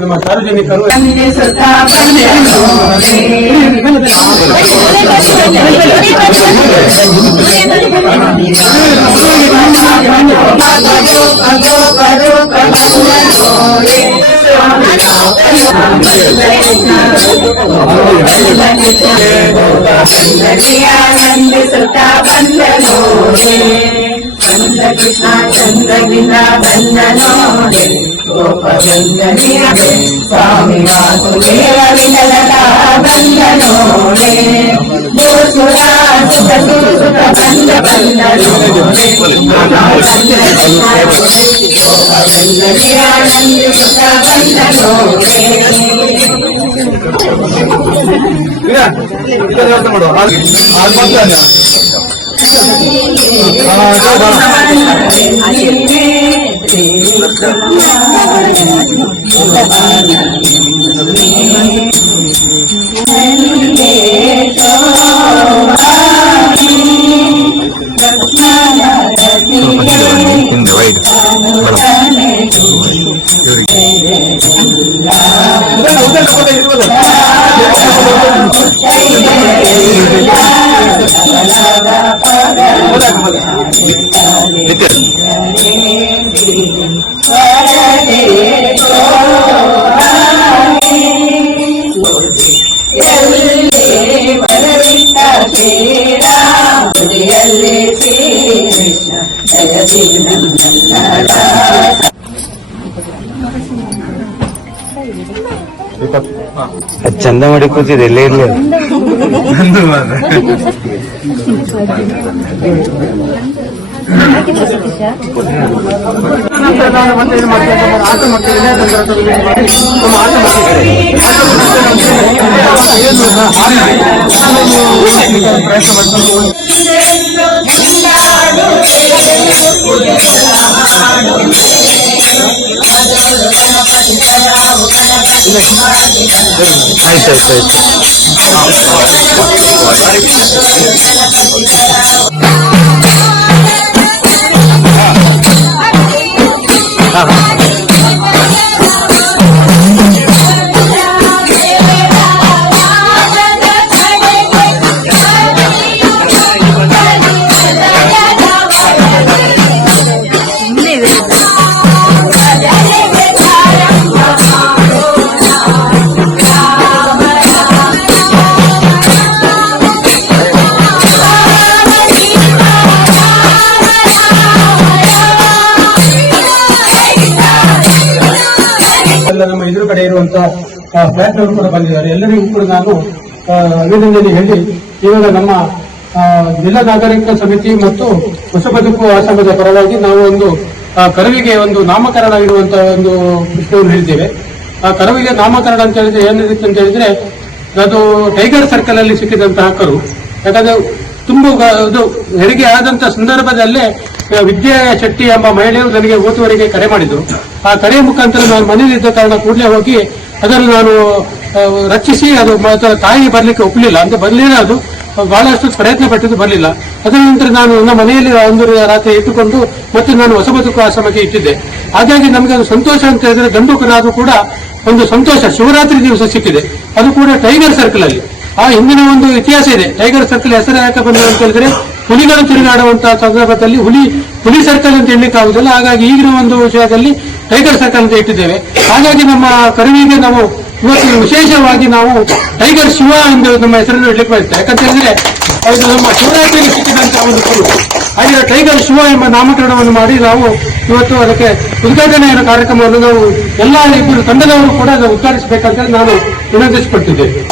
ನಮ್ಮ ಸಾರ್ವಜನಿಕರು ಕೃಷ್ಣ ಚಂದ್ರಗಿನ ಬಂದನೋಡೆ ಗೋಪಗಂಗನಿಯ ಸ್ವಾಮಿ ವಾಸುದೇವ ವಿಠಲದ ಬಂದನೋಡೆ ಗೋಸುರ ಸುತ ಸುತ ಬಂದ ಬಂದನೋಡೆ ಗೋಪಗಂಗನಿಯ ನಂದಿ ಸುತ ಬಂದನೋಡೆ ಚಂದ ಮಾಡಿ ಕೂತಿದೆ ಎಲ್ಲೇ ಇರ್ಲಿ ನಮ್ಮ ಎದುರು ಕಡೆ ಇರುವಂತಹ ಪ್ರಯತ್ನಗಳು ಕೂಡ ಬಂದಿದ್ದಾರೆ. ಎಲ್ಲರಿಗೂ ಕೂಡ ನಾನು ಅಭಿನಂದನೆ ಹೇಳಿ ಇವಾಗ ನಮ್ಮ ಜಿಲ್ಲಾ ನಾಗರಿಕ ಸಮಿತಿ ಮತ್ತು ಹೊಸ ಬದುಕು ಆಶ್ರಮದ ಪರವಾಗಿ ನಾವು ಒಂದು ಕರುವಿಗೆ ಒಂದು ನಾಮಕರಣ ಇರುವಂತಹ ಒಂದು ವಿಷಯವನ್ನು ಹೇಳಿದ್ದೇವೆ. ಆ ಕರುವಿಗೆ ನಾಮಕರಣ ಅಂತ ಹೇಳಿದ್ರೆ ಏನಿರುತ್ತೆ ಅಂತ ಹೇಳಿದ್ರೆ ಅದು ಟೈಗರ್ ಸರ್ಕಲ್ ಅಲ್ಲಿ ಸಿಕ್ಕಿದಂತಹ ಕರು. ಯಾಕಂದ್ರೆ ತುಂಬಾ ಅದು ಹೆರಿಗೆ ಆದಂತಹ ಸಂದರ್ಭದಲ್ಲೇ ವಿದ್ಯಾ ಶೆಟ್ಟಿ ಎಂಬ ಮಹಿಳೆಯರು ನನಗೆ ಓದುವರಿಗೆ ಕರೆ ಮಾಡಿದ್ರು. ಆ ಕರೆಯ ಮುಖಾಂತರ ನಾನು ಮನೆಯಲ್ಲಿದ್ದ ಕಾರಣ ಕೂಡಲೇ ಹೋಗಿ ಅದನ್ನು ನಾನು ರಕ್ಷಿಸಿ ಅದು ತಾಯಿ ಬರ್ಲಿಕ್ಕೆ ಒಪ್ಪಲಿಲ್ಲ ಅಂತ ಬರಲಿಲ್ಲ. ಅದು ಬಹಳಷ್ಟು ಪ್ರಯತ್ನ ಪಟ್ಟಿದ್ದು ಬರಲಿಲ್ಲ. ಅದರ ನಂತರ ನಾನು ನನ್ನ ಮನೆಯಲ್ಲಿ ಒಂದು ರಾತ್ರಿ ಇಟ್ಟುಕೊಂಡು ಮತ್ತೆ ನಾನು ಹೊಸ ಬದುಕು ಆಶ್ರಮಕ್ಕೆ ಇಟ್ಟಿದ್ದೆ. ಹಾಗಾಗಿ ನಮಗೆ ಅದು ಸಂತೋಷ ಅಂತ ಹೇಳಿದ್ರೆ ಗಂಡು ಕರಾದ್ರೂ ಕೂಡ ಒಂದು ಸಂತೋಷ. ಶಿವರಾತ್ರಿ ದಿವಸ ಸಿಕ್ಕಿದೆ, ಅದು ಕೂಡ ಟೈಗರ್ ಸರ್ಕಲ್ ಅಲ್ಲಿ. ಆ ಹಿಂದಿನ ಒಂದು ಇತಿಹಾಸ ಇದೆ. ಟೈಗರ್ ಸರ್ಕಲ್ ಹೆಸರು ಯಾಕೆ ಬಂದಿದೆ ಅಂತ ಹೇಳಿದ್ರೆ ಹುಲಿಗಳು ತಿರುಗಾಡುವಂತಹ ಸಂದರ್ಭದಲ್ಲಿ ಹುಲಿ ಸರ್ಕಲ್ ಅಂತ ಹೇಳಲಿಕ್ಕೆ ಆಗುದಿಲ್ಲ. ಹಾಗಾಗಿ ಈಗಿನ ಒಂದು ವಿಷಯದಲ್ಲಿ ಟೈಗರ್ ಸರ್ಕಲ್ ಅಂತ ಇಟ್ಟಿದ್ದೇವೆ. ಹಾಗಾಗಿ ನಮ್ಮ ಕರುವಿಗೆ ನಾವು ಇವತ್ತು ವಿಶೇಷವಾಗಿ ನಾವು ಟೈಗರ್ ಶಿವ ಎಂದು ನಮ್ಮ ಹೆಸರನ್ನು ಇಡ್ಲಿಕ್ಕೆ ಬಯಸ್ತೇವೆ. ಯಾಕಂತ ಹೇಳಿದ್ರೆ ಇದು ನಮ್ಮ ಶಿವರಾತ್ರಿಗೆ ಸಿಕ್ಕಿದಂತಹ ಒಂದು ಕರು. ಹಾಗೆ ಟೈಗರ್ ಶಿವ ಎಂಬ ನಾಮಕರಣವನ್ನು ಮಾಡಿ ನಾವು ಇವತ್ತು ಅದಕ್ಕೆ ಉದ್ಘಾಟನೆಯ ಕಾರ್ಯಕ್ರಮವನ್ನು ನಾವು ಎಲ್ಲ ಇಬ್ಬರು ತಂಡದವರು ಕೂಡ ಉದ್ಘಾಟಿಸಬೇಕಂತ ನಾನು ವಿನಂತಿಸಿಕೊಳ್ತಿದ್ದೇವೆ.